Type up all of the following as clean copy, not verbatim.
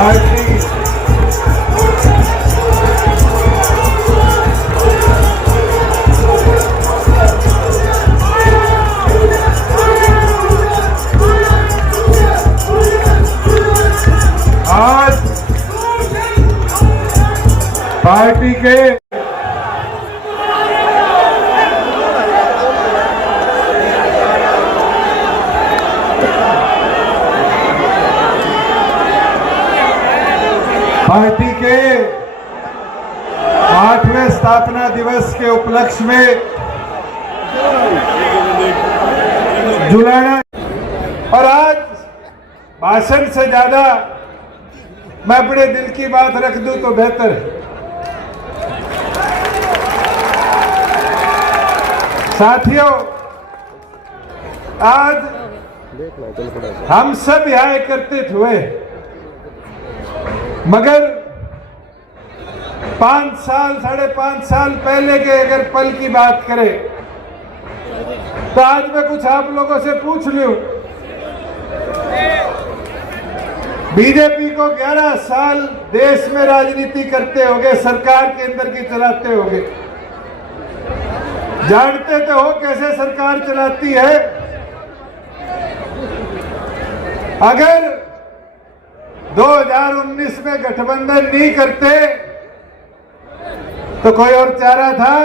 Party आज party के आठवें स्थापना दिवस के उपलक्ष्य में जुलाना और आज भाषण से ज्यादा मैं अपने दिल की बात रख दूं तो बेहतर है। साथियों, आज हम सब यहाँ एकत्रित हुए, मगर 5 साल 5.5 साल पहले के अगर पल की बात करें तो आज मैं कुछ आप लोगों से पूछ लूं। बीजेपी को 11 साल देश में राजनीति करते होगे, सरकार केंद्र की चलाते होगे, जानते तो हो कैसे सरकार चलाती है। अगर 2019 में गठबंधन नहीं करते तो कोई और चारा था?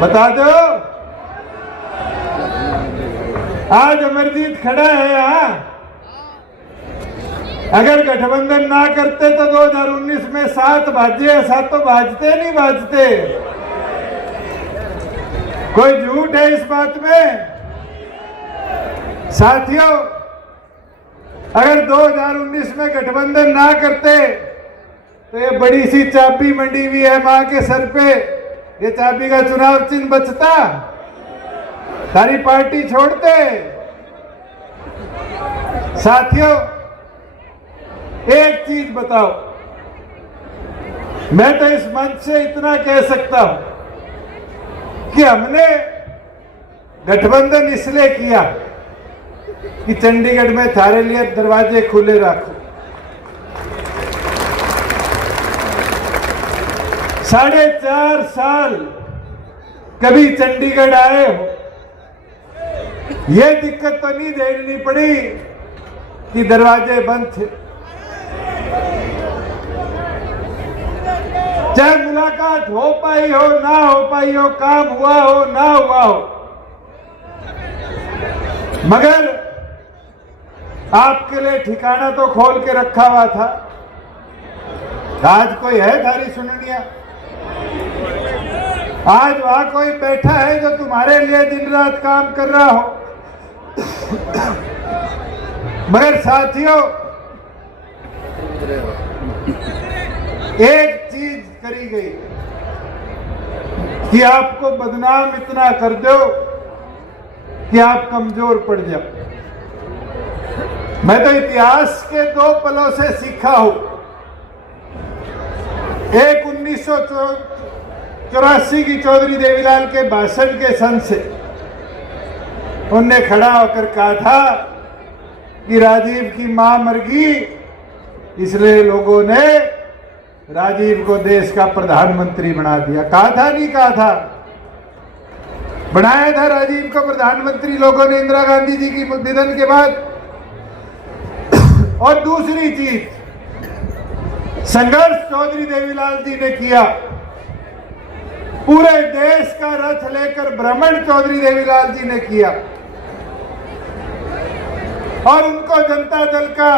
बता दो। आज अमरजीत खड़ा है यहाँ, अगर गठबंधन ना करते तो 2019 में 7 भाजे, 7 तो भाजते नहीं भाजते। कोई झूठ है इस बात में? साथियों, अगर 2019 में गठबंधन ना करते तो ये बड़ी सी चाबी मंडी हुई है मां के सर पे, ये चाबी का चुनाव चिन्ह बचता, सारी पार्टी छोड़ते। साथियों, एक चीज बताओ, मैं तो इस मंच से इतना कह सकता हूं कि हमने गठबंधन इसलिए किया कि चंडीगढ़ में थारे लिए दरवाजे खुले रखो। 4.5 साल कभी चंडीगढ़ आए हो, ये दिक्कत तो नहीं झेलनी पड़ी कि दरवाजे बंद थे। चाहे मुलाकात हो पाई हो ना हो पाई हो, काम हुआ हो ना हुआ हो, मगर आपके लिए ठिकाना तो खोल के रखा हुआ था। आज कोई है थारी सुननिया? आज वहां कोई बैठा है जो तुम्हारे लिए दिन रात काम कर रहा हो? मगर साथियों, एक चीज करी गई कि आपको बदनाम इतना कर दो कि आप कमजोर पड़ जाओ। मैं तो इतिहास के 2 पलों से सीखा हूं। एक 1984 की चौधरी देवीलाल के भाषण के सन से उनने खड़ा होकर कहा था कि राजीव की मां मर गई, इसलिए लोगों ने राजीव को देश का प्रधानमंत्री बना दिया। कहा था नहीं कहा था? बनाया था राजीव को प्रधानमंत्री लोगों ने इंदिरा गांधी जी की निधन के बाद। और दूसरी चीज, संघर्ष चौधरी देवीलाल जी ने किया, पूरे देश का रथ लेकर भ्रमण चौधरी देवीलाल जी ने किया और उनको जनता दल का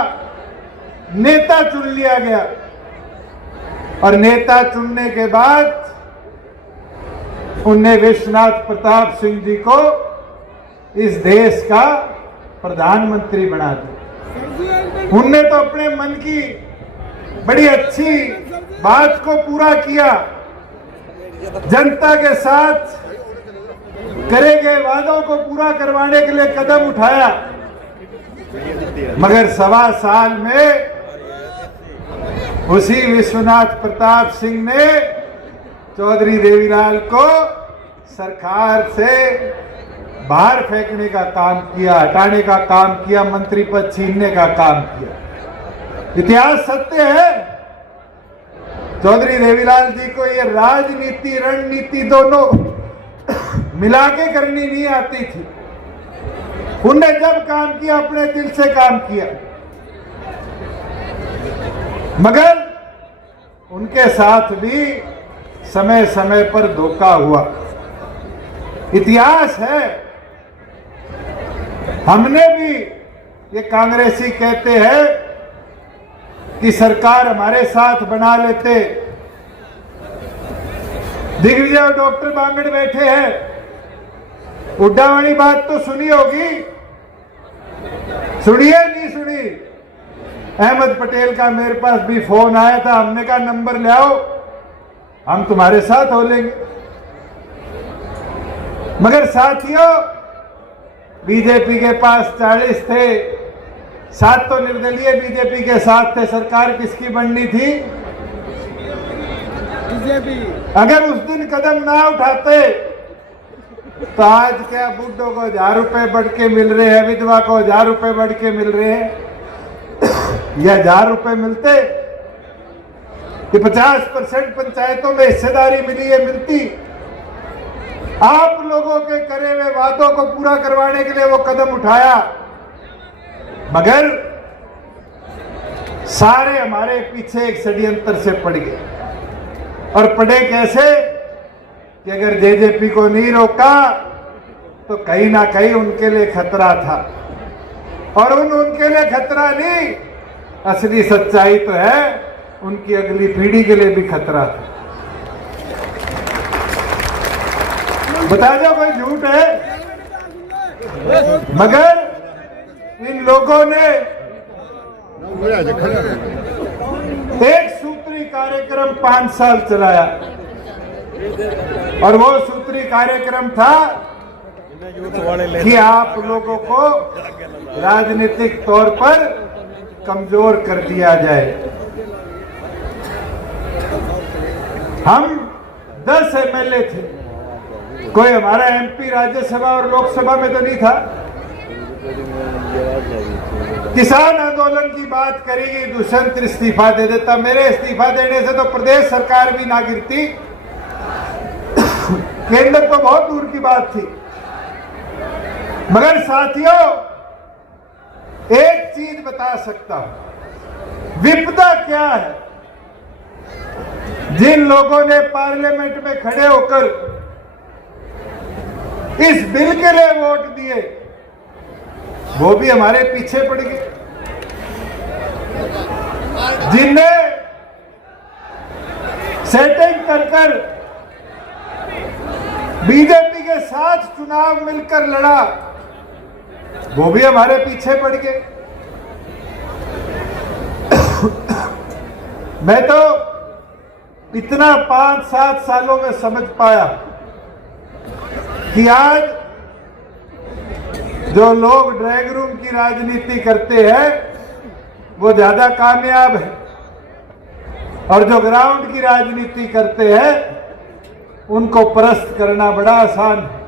नेता चुन लिया गया। और नेता चुनने के बाद उनने विश्वनाथ प्रताप सिंह जी को इस देश का प्रधानमंत्री बना दिया। उनने तो अपने मन की बड़ी अच्छी बात को पूरा किया, जनता के साथ करे गए वादों को पूरा करवाने के लिए कदम उठाया। मगर 1.25 साल में उसी विश्वनाथ प्रताप सिंह ने चौधरी देवीलाल को सरकार से बाहर फेंकने का काम किया, हटाने का काम किया, मंत्री पद छीनने का काम किया। इतिहास सत्य है। चौधरी देवीलाल जी को ये राजनीति रणनीति दोनों मिला के करनी नहीं आती थी। उनने जब काम किया अपने दिल से काम किया, मगर उनके साथ भी समय समय पर धोखा हुआ। इतिहास है। हमने भी, ये कांग्रेसी कहते हैं कि सरकार हमारे साथ बना लेते। दिग्विजय और डॉक्टर बांगड़ बैठे हैं, हुड्डा वाली बात तो सुनी होगी, सुनिए नहीं सुनी? अहमद पटेल का मेरे पास भी फोन आया था, हमने कहा नंबर ले आओ, हम तुम्हारे साथ हो लेंगे। मगर साथियों, बीजेपी के पास 40 थे, 7 तो निर्दलीय बीजेपी के साथ थे। सरकार किसकी बननी थी? बीजेपी। अगर उस दिन कदम ना उठाते तो आज क्या बुड्ढों को 1000 रुपए बढ़ के मिल रहे हैं, विधवा को 1000 रुपए बढ़ के मिल रहे हैं। यह 1000 रुपए मिलते कि 50% पंचायतों में हिस्सेदारी मिली है, मिलती। आप लोगों के करे हुए वादों को पूरा करवाने के लिए वो कदम उठाया, मगर सारे हमारे पीछे एक षड्यंत्र से पड़ गए। और पड़े कैसे कि अगर जेजेपी को नहीं रोका तो कहीं ना कहीं उनके लिए खतरा था। और उनके लिए खतरा नहीं, असली सच्चाई तो है उनकी अगली पीढ़ी के लिए भी खतरा था। बता दो कोई झूठ है? मगर इन लोगों ने एक सूत्री कार्यक्रम 5 साल चलाया, और वो सूत्री कार्यक्रम था कि आप लोगों को राजनीतिक तौर पर कमजोर कर दिया जाए। हम 10 एमएलए थे, कोई हमारा एमपी राज्यसभा और लोकसभा में तो नहीं था। किसान आंदोलन की बात करेगी, दुष्यंत इस्तीफा दे देता। मेरे इस्तीफा देने से तो प्रदेश सरकार भी ना गिरती, केंद्र तो बहुत दूर की बात थी। मगर साथियों, एक चीज बता सकता हूं, विपदा क्या है। जिन लोगों ने पार्लियामेंट में खड़े होकर इस बिल के लिए वोट दिए, वो भी हमारे पीछे पड़ गए। जिनने सेटिंग कर बीजेपी के साथ चुनाव मिलकर लड़ा, वो भी हमारे पीछे पड़ गए। मैं तो इतना 5-7 सालों में समझ पाया कि आज जो लोग ड्रैग रूम की राजनीति करते हैं वो ज्यादा कामयाब है, और जो ग्राउंड की राजनीति करते हैं उनको परस्त करना बड़ा आसान है।